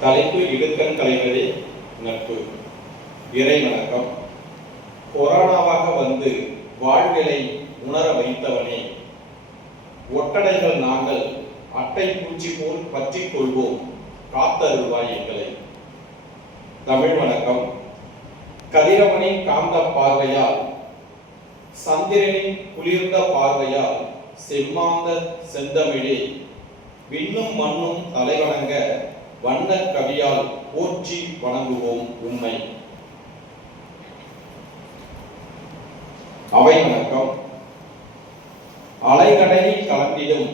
தலைப்பு இடுக்கண் கலைவதே நட்பு. இறை வணக்கம். கொரோனாவாக வந்து வாழ்விலை உணர வைத்தவனே, ஒட்டடைகள் நாங்கள் அட்டை பூச்சி போல் பற்றிக் கொள்வோம், காத்தருள்வாய் எங்களை. தமிழ் வணக்கம். கதிரவனின் காந்த பார்வையால், சந்திரனின் குளிர்ந்த பார்வையால் செம்மாந்த செந்தமிழே, விண்ணும் மண்ணும் தலைவணங்க வண்ண கவியால் போற்றி வணங்குவோம் உண்மை. அவை வணக்கம். அலைகடலில் கலந்திடும்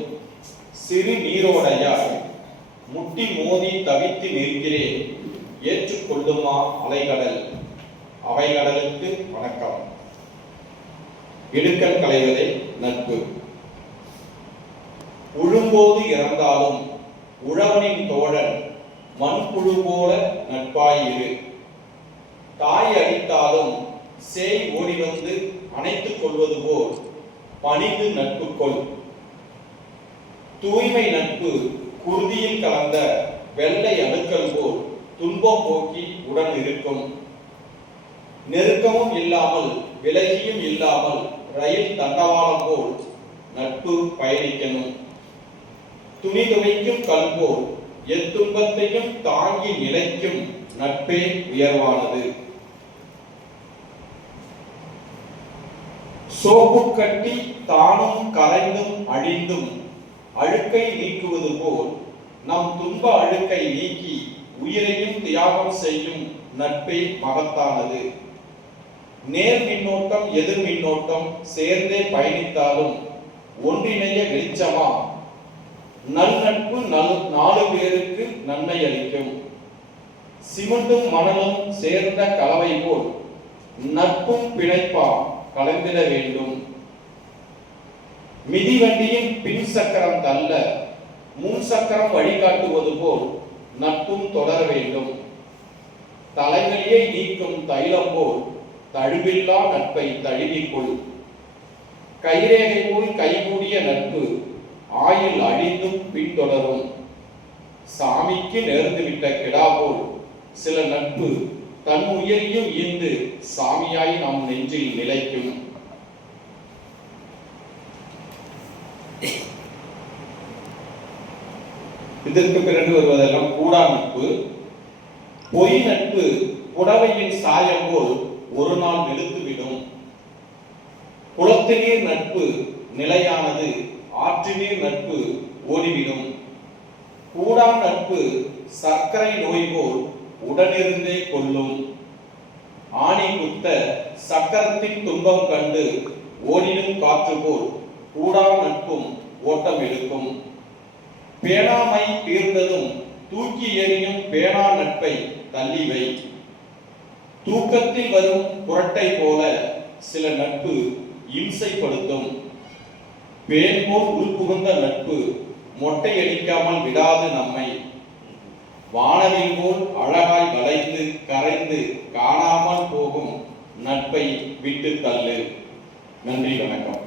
சிறு நீரோடையால் முட்டி மோதி தவித்து நிற்கிறேன், ஏற்றுக்கொள்ளுமா அலைகடல். அவைகடலுக்கு வணக்கம். இடுக்கண் களைவதே நட்பு. உழும்போது இறந்தாலும் உழவனின் தோழன் மண்புழு போல நட்பாயிரு. தாய் அடித்தாலும் சேய் ஓடி வந்து அணைத்துக் கொள்வது போல் பணிந்து நட்பு கொள். தூய்மை நட்பு குருதியில் கலந்த வெள்ளை அணுக்கள் போல் துன்பம் போக்கி உடன் இருக்கும். நெருக்கமும் இல்லாமல் விலகியும் இல்லாமல் ரயில் தண்டவாளம் போல் நட்பு பயணிக்கணும். துணி துவைக்கும் கல் போல் எத்துன்பத்தையும் தாங்கி நிலைக்கும் நட்பே உயர்வானது. சோப்பு கட்டி தானும் கரைந்தும் அழிந்தும் அழுக்கை நீக்குவது போல் நம் துன்ப அழுக்கை நீக்கி உயிரையும் தியாகம் செய்யும் நட்பே மகத்தானது. நேர் மின்னோட்டம் எதிர் மின்னோட்டம் சேர்ந்தே பயணித்தாலும் ஒன்றிணைய வெளிச்சமா. நல் நட்பு நாலு பேருக்கு நன்மை அளிக்கும். சிமெண்டும் மணலும் சேர்ந்த கலவை போல் நட்பும் பிணைப்பா கலந்திட வேண்டும். மிதிவண்டியின் பின் சக்கரம் தள்ள முன் சக்கரம் வழிகாட்டுவது போல் நட்பும் தொடர வேண்டும். தலைவலியை நீக்கும் தைலம் போல் தழுவில்லா நட்பை தழுவிக்கொள். கைரேகை போல் கைகூடிய நட்பு ஆயுள் அழிந்தும் பின்தொடரும். சாமிக்கு நேர்ந்து விட்ட கிடா போல் சில நட்பு தன் உயிரையும் ஈந்து சாமியாய் நம் நெஞ்சில் நிலைக்கும். இதற்கு பிறகு வருவதெல்லாம் கூடா நட்பு. பொய் நட்பு புடவையின் சாயம் போல் ஒரு நாள் வெளுத்துவிடும். குளத்து நீர் நட்பு நிலையானது, ஆற்று நீர் நட்பு ஓடிவிடும். கூடா நட்பு சர்க்கரை நோய் போல் உடனிருந்தே கொள்ளும். ஆணி குத்த சக்கரத்தின் துன்பம் கண்டு ஓடிடும் காற்று போல் கூடா நட்பும் ஓட்டம் எடுக்கும். பேணாமை தீர்ந்ததும் தூக்கி எறியும் பேணா நட்பை தள்ளிவை. தூக்கத்தில் வரும் புரட்டை போல சில நட்பு இம்சைப்படுத்தும். பேன் போல் உள்புகுந்த நட்பு மொட்டை அடிக்காமல் விடாது நம்மை. வானவில் போல் அழகாய் வளைந்து கரைந்து காணாமல் போகும் நட்பை விட்டு தள்ளு. நன்றி, வணக்கம்.